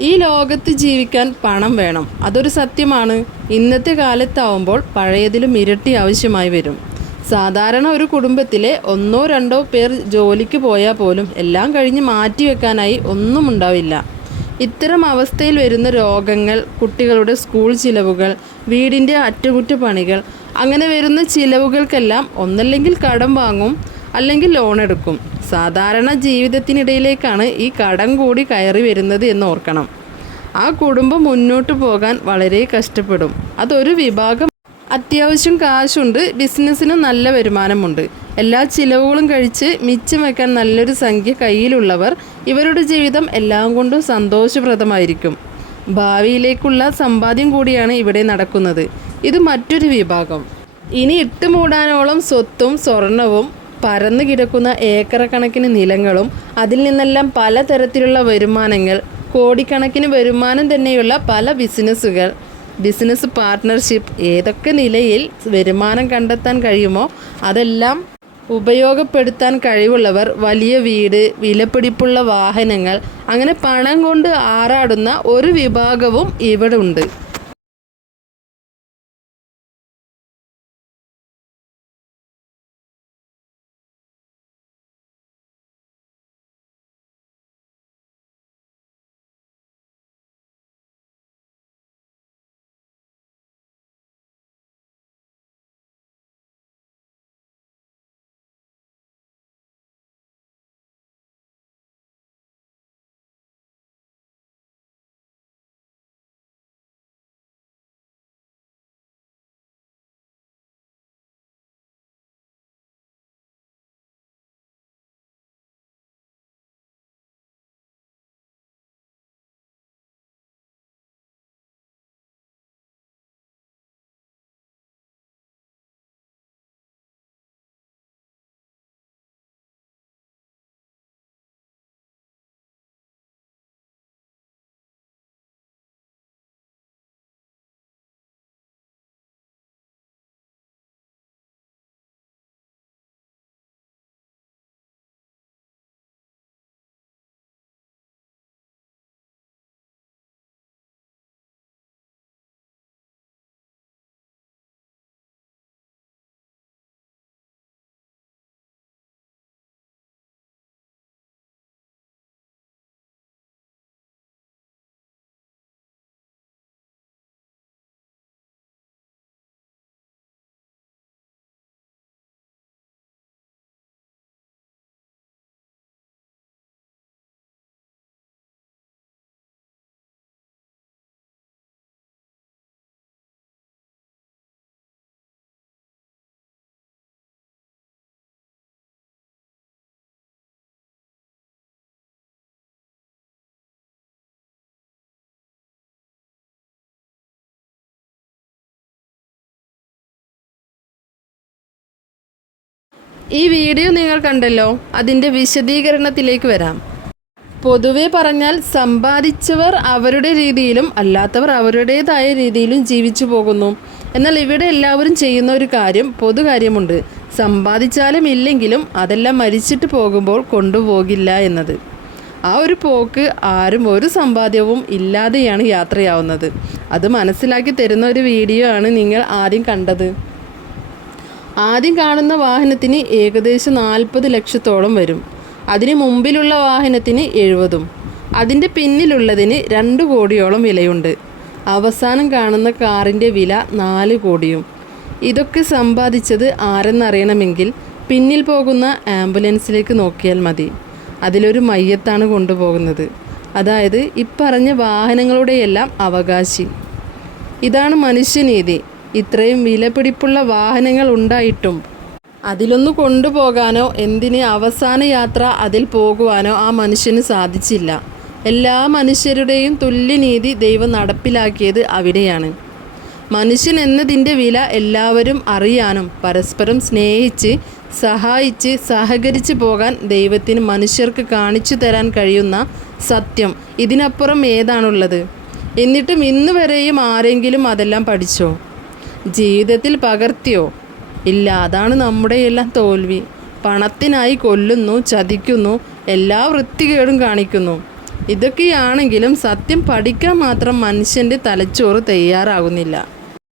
ഈ ലോകത്ത് ജീവിക്കാൻ പണം വേണം, അതൊരു സത്യമാണ്. ഇന്നത്തെ കാലത്താവുമ്പോൾ പഴയതിലും ഇരട്ടി ആവശ്യമായി വരും. സാധാരണ ഒരു കുടുംബത്തിലെ ഒന്നോ രണ്ടോ പേർ ജോലിക്ക് പോയാൽ പോലും എല്ലാം കഴിഞ്ഞ് മാറ്റിവെക്കാനായി ഒന്നും ഉണ്ടാവില്ല. ഇത്തരം അവസ്ഥയിൽ വരുന്ന രോഗങ്ങൾ, കുട്ടികളുടെ സ്കൂൾ ചിലവുകൾ, വീടിൻ്റെ അറ്റകുറ്റപ്പണികൾ, അങ്ങനെ വരുന്ന ചിലവുകൾക്കെല്ലാം ഒന്നല്ലെങ്കിൽ കടം വാങ്ങും, അല്ലെങ്കിൽ ലോൺ എടുക്കും. സാധാരണ ജീവിതത്തിനിടയിലേക്കാണ് ഈ കടം കൂടി കയറി വരുന്നത് എന്ന് ഓർക്കണം. ആ കുടുംബം മുന്നോട്ട് പോകാൻ വളരെ കഷ്ടപ്പെടും. അതൊരു വിഭാഗം. അത്യാവശ്യം കാശുണ്ട്, ബിസിനസ്സിനും നല്ല വരുമാനമുണ്ട്, എല്ലാ ചിലവുകളും കഴിച്ച് മിച്ചം വയ്ക്കാൻ നല്ലൊരു സംഖ്യ കയ്യിലുള്ളവർ, ഇവരുടെ ജീവിതം എല്ലാം കൊണ്ടും സന്തോഷപ്രദമായിരിക്കും. ഭാവിയിലേക്കുള്ള സമ്പാദ്യം കൂടിയാണ് ഇവിടെ നടക്കുന്നത്. ഇത് മറ്റൊരു വിഭാഗം. ഇനി ഇട്ടുമൂടാനോളം സ്വത്തും സ്വർണവും, പരന്നു കിടക്കുന്ന ഏക്കർ കണക്കിന് നിലങ്ങളും, അതിൽ നിന്നെല്ലാം പലതരത്തിലുള്ള വരുമാനങ്ങൾ, കോടിക്കണക്കിന് വരുമാനം തന്നെയുള്ള പല ബിസിനസ്സുകൾ, ബിസിനസ് പാർട്ട്ണർഷിപ്പ്, ഏതൊക്കെ നിലയിൽ വരുമാനം കണ്ടെത്താൻ കഴിയുമോ അതെല്ലാം ഉപയോഗപ്പെടുത്താൻ കഴിവുള്ളവർ, വലിയ വീട്, വിലപിടിപ്പുള്ള വാഹനങ്ങൾ, അങ്ങനെ പണം കൊണ്ട് ആറാടുന്ന ഒരു വിഭാഗവും ഇവിടെ ഉണ്ട്. ഈ വീഡിയോ നിങ്ങൾ കണ്ടല്ലോ, അതിൻ്റെ വിശദീകരണത്തിലേക്ക് വരാം. പൊതുവെ പറഞ്ഞാൽ സമ്പാദിച്ചവർ അവരുടെ രീതിയിലും അല്ലാത്തവർ അവരുടേതായ രീതിയിലും ജീവിച്ചു പോകുന്നു. എന്നാൽ ഇവിടെ എല്ലാവരും ചെയ്യുന്ന ഒരു കാര്യം, പൊതുകാര്യമുണ്ട്. സമ്പാദിച്ചാലും ഇല്ലെങ്കിലും അതെല്ലാം മരിച്ചിട്ട് പോകുമ്പോൾ കൊണ്ടുപോകില്ല എന്നത്. ആ ഒരു പോക്ക് ആരും ഒരു സമ്പാദ്യവും ഇല്ലാതെയാണ് യാത്രയാവുന്നത്. അത് മനസ്സിലാക്കി തരുന്ന ഒരു വീഡിയോ ആണ് നിങ്ങൾ ആദ്യം കണ്ടത്. ആദ്യം കാണുന്ന വാഹനത്തിന് ഏകദേശം 40 ലക്ഷത്തോളം വരും. അതിന് മുമ്പിലുള്ള വാഹനത്തിന് 70ഉം, അതിൻ്റെ പിന്നിലുള്ളതിന് 2 കോടിയോളം വിലയുണ്ട്. അവസാനം കാണുന്ന കാറിൻ്റെ വില 4 കോടിയും. ഇതൊക്കെ സമ്പാദിച്ചത് ആരെന്നറിയണമെങ്കിൽ പിന്നിൽ പോകുന്ന ആംബുലൻസിലേക്ക് നോക്കിയാൽ മതി. അതിലൊരു മയ്യത്താണ് കൊണ്ടുപോകുന്നത്. അതായത് ഇപ്പറഞ്ഞ വാഹനങ്ങളുടെയെല്ലാം അവകാശി. ഇതാണ് മനുഷ്യനീതി. ഇത്രയും വിലപിടിപ്പുള്ള വാഹനങ്ങൾ ഉണ്ടായിട്ടും അതിലൊന്ന് കൊണ്ടുപോകാനോ എന്തിന് അവസാന യാത്ര അതിൽ പോകുവാനോ ആ മനുഷ്യന് സാധിച്ചില്ല. എല്ലാ മനുഷ്യരുടെയും തുല്യനീതി ദൈവം നടപ്പിലാക്കിയത് അവിടെയാണ്. മനുഷ്യൻ എന്നതിൻ്റെ വില എല്ലാവരും അറിയാനും പരസ്പരം സ്നേഹിച്ച് സഹായിച്ച് സഹകരിച്ച് പോകാൻ ദൈവത്തിന് മനുഷ്യർക്ക് കാണിച്ചു തരാൻ കഴിയുന്ന സത്യം ഇതിനപ്പുറം ഏതാണുള്ളത്? എന്നിട്ടും ഇന്ന് വരെയും ആരെങ്കിലും അതെല്ലാം പഠിച്ചോ? ജീവിതത്തിൽ പകർത്തിയോ? ഇല്ല. അതാണ് നമ്മുടെ എല്ലാം തോൽവി. പണത്തിനായി കൊല്ലുന്നു, ചതിക്കുന്നു, എല്ലാ വൃത്തികേടും കാണിക്കുന്നു. ഇതൊക്കെയാണെങ്കിലും സത്യം പഠിക്കാൻ മാത്രം മനുഷ്യൻ്റെ തലച്ചോറ് തയ്യാറാകുന്നില്ല.